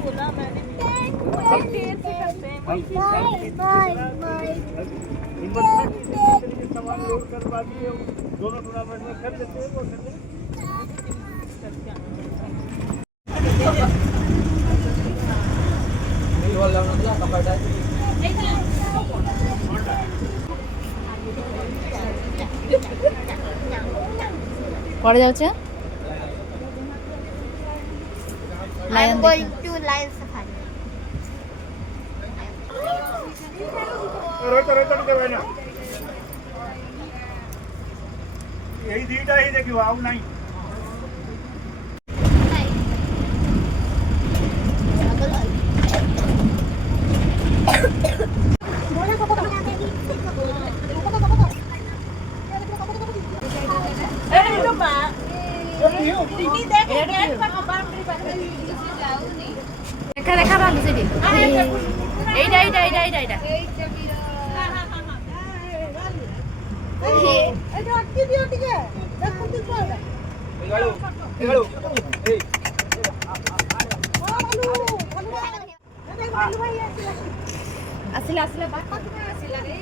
बोला मैंने देर से करते हैं सामान लोड कर बाकी दोनों टूर्नामेंट में कर लेते हैं वो पड़ जाऊँ I'm going to Lion Safari. यही दीटा ही देखियो आऊ नहीं देखा देखा भालू से এইটা এইটা এইটা এইটা এইটা এটা আটকে দিও টিকে দেখো কি করে এগালো এগালো এই আসিলা আসিলা বাক আসিলা রে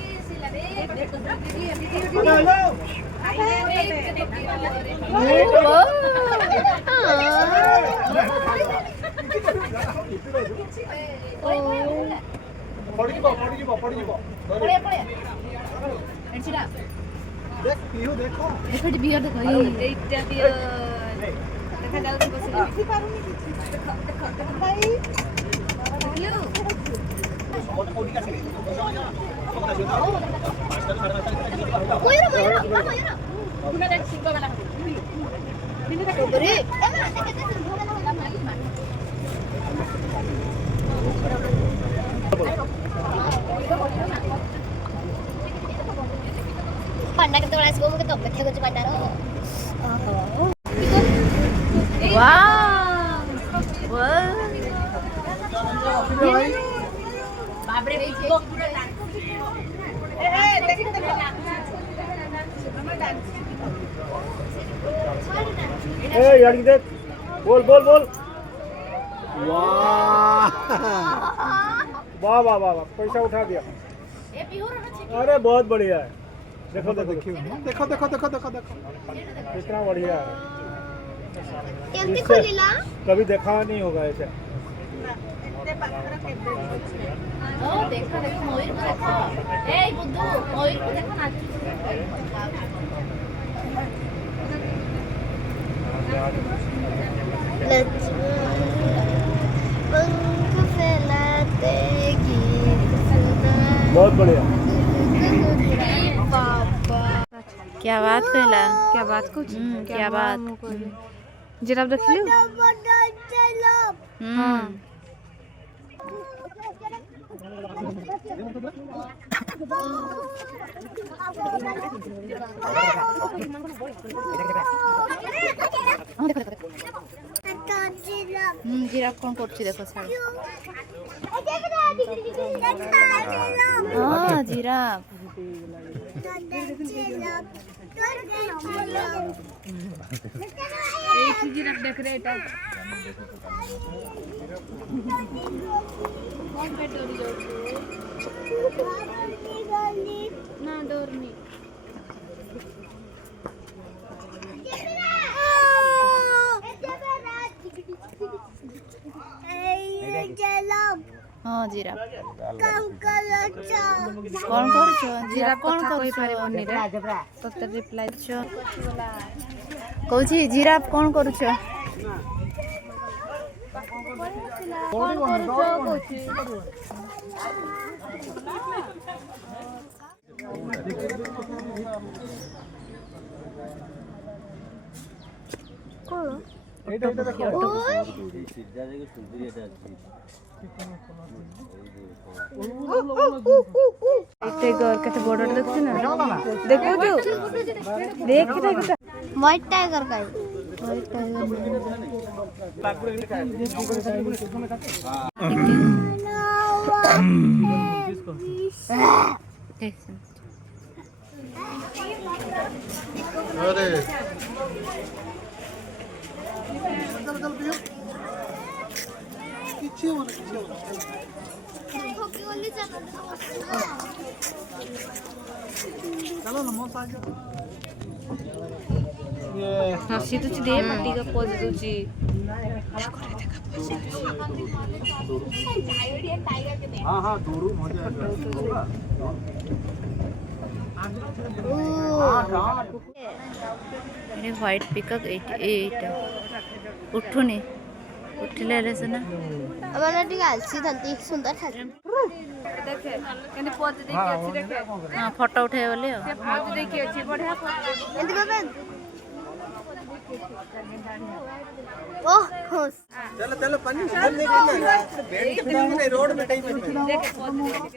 देखो बियर देखो এইটা দিও দেখা যাও কি বসে দেখি পারুনি কিছু দেখো দেখো ভাই দেখলো Bueno, vamos, ya no. Una de 5 ganas. Dime que te Panda que te voy a decir que te toque que te panda. wow बाप रे इसको यार देख बोल बोल बोल वाह वाह वाह वाह पैसा उठा दिया अरे बहुत बढ़िया है देखो देखो देखो देखो देखो देखो देखो कितना बढ़िया है कभी देखा नहीं होगा ऐसा देखो देखो मयूर को देखो ए बुद्धू मयूर को देखो ना बहुत बढ़िया क्या बात कहला क्या बात कुछ क्या बात जिराफ देख लियो हां জিরাফ কোন করছি দেখো ছাড়ো हां জিরাফ एक ही जिराफ देख रहे था ना डोर नहीं हां জিরাফ কোন করছো জিরাফ কোন कोई করছো पारे ততে রিপ্লাই ছো কହୁଛି জিরাফ কোন କରୁছো कौन करूछो कोची এইটা এটা দেখো टाइगर केते बड़टा देखछ ना देखो तू देख देख व्हाइट टाइगर का व्हाइट टाइगर अरे चलो ना मौसा ये हसी तुझी दे पट्टी का पोज तुझी हाँ हाँ दोरू मजा आएगा अरे व्हाइट पिकअप 88 उठुनी उठिले रे सना अबला टिक आलसी धंती सुंदर था देखे केने पोज देखि अछि देखे हां फोटो उठाए बोले से पोज देखि अछि बढ़िया पोज एंत बाबा ओह खुश चलो चलो पानी चल नहीं बैठ के नहीं रोड में टाइम पे देखे पोज देखे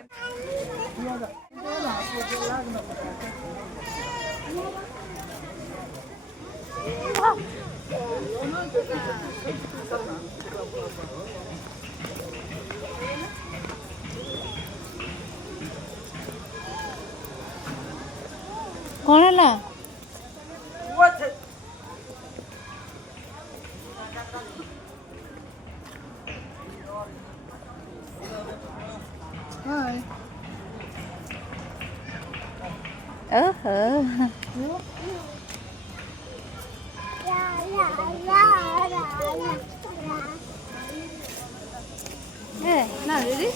कौन है ला ओहो ना दीदी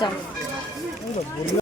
चल